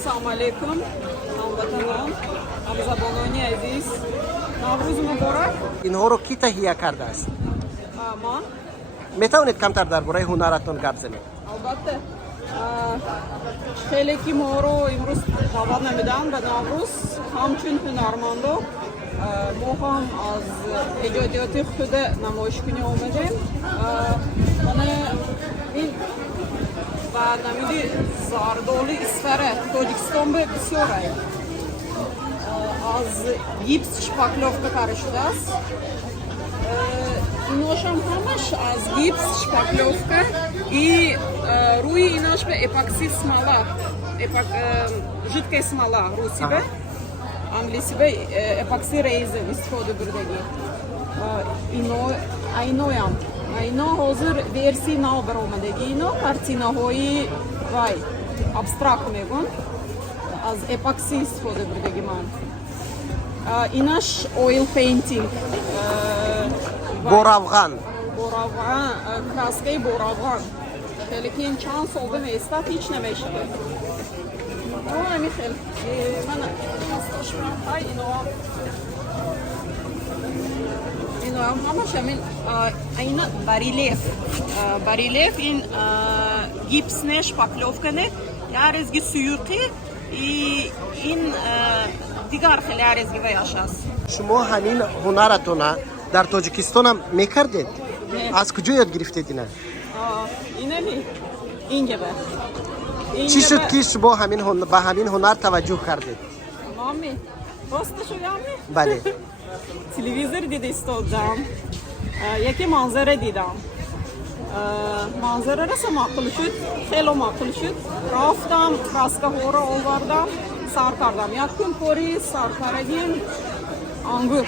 Assalomu alaykum. Hamvatanon, hamzabononi aziz. Navruz muborak. اینها رو کی تهیه کرده است؟ Man, میتونید کمتر درباره هنرتون گپ زنید؟ albatta. خیلی که ما رو امروز دعوت نمیدن به نوروز همچون هنرمندو ما هم از ایجادیات خود نمایش کنی اومدیم. من این و نمیدی زاردولی اسفره تاجیکستان به بسیاره از گیپس شپاکلوفکا کار شده است. ایناش هم همش از گیپس شپاکلوفکا і روی ایناش به اپاکسی смола, жидкая смола руси به انگلیسی به اپاکسی ریزن استفاده بردگی. اینا حاضر ورسی نو برآمدگی اینا کارتیناهای وای ابسترکت میگن از اپاکسی استفاده بردگی من. ایناش اویل پینتینگ بوراوغان краской боравган. خیلی که این چند سال میستد هیچ نمیشه. میخیل من هستش های اینو هم همش همین اینا باریلیف این گیپس نه شپاکلوفکا نه یارزگی سویوقی این دیگر خیلی یارزگی و یاشاست. شما همین هنرتون در تاجیکستان هم میکردید؟ از کجا یاد گرفتید اینا؟ اینجا چی شد که شما به همین هنر توجه کردید؟ مامی راستشو یامی؟ بله. تلویزیون دیده استادم یکی منظره دیدم منظره رسه معقول شد خیلی معقول شد رفتم راسکه ها را آوردم سر کردم یک کن پوری سر کردیم انگور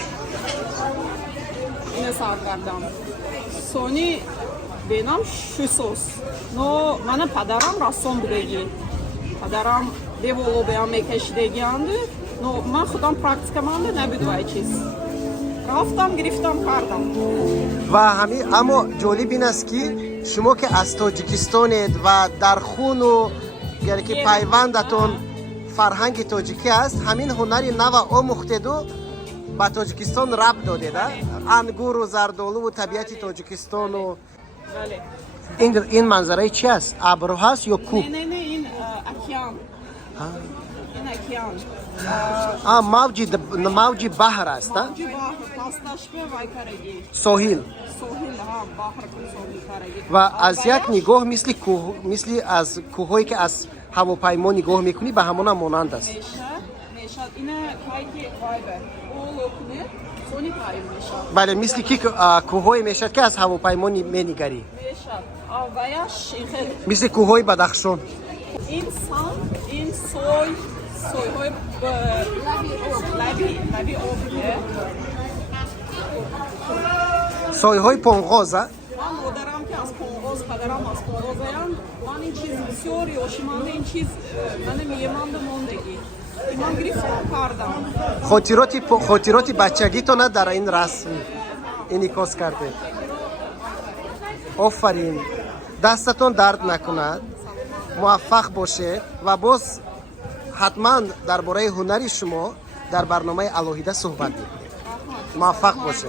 اینه سر کردم سونی بینم شوسوس نو من پدرم رسام بودگی پدرم دیولو بیام میکشیدگی انده نو من خودم پرکتیک منده نبود وای چیز رفتم گرفتم کردم و همین اما جالب این است که شما که از تاجیکستانید و در خون و یعنی که پیوندتون فرهنگ تاجیکی است همین هنری نو آموختید و به تاجیکستان ربط دادید انگور و زردالو و طبیعت تاجیکستان و بله این منظره چی است؟ ابر هست یا کوه؟ نه این اکیان این اکیان موج بحر است موج بحر پاستاش به وای کرگی ساحل ها بحر کن ساحل کرگی و از یک نگاه مثل از کوهایی که از هواپیما نگاه میکنی به همون هم مانند است. میشد اینه کایی که وای به اولو کنه سونی پایین میشد. بله مثل که کوهایی میشد که از هواپیما می‌نگری. میشد آوایش خیلی مثل کوههای بدخشان. این سوی های لبی آبیه سایه های پانغاز من مادرم که از پانغاز پدرم از پانغاز من این چیز بسیار یاشمانده این چیز من میمانده موندگی من گرفتم کردم خاطرات بچگی تو نه در این رسم انعکاس کرده. آفرین دستتون درد نکند موفق باشه و باز حتما درباره هنری شما در برنامه الهیده صحبت می‌کنیم. موفق باشه.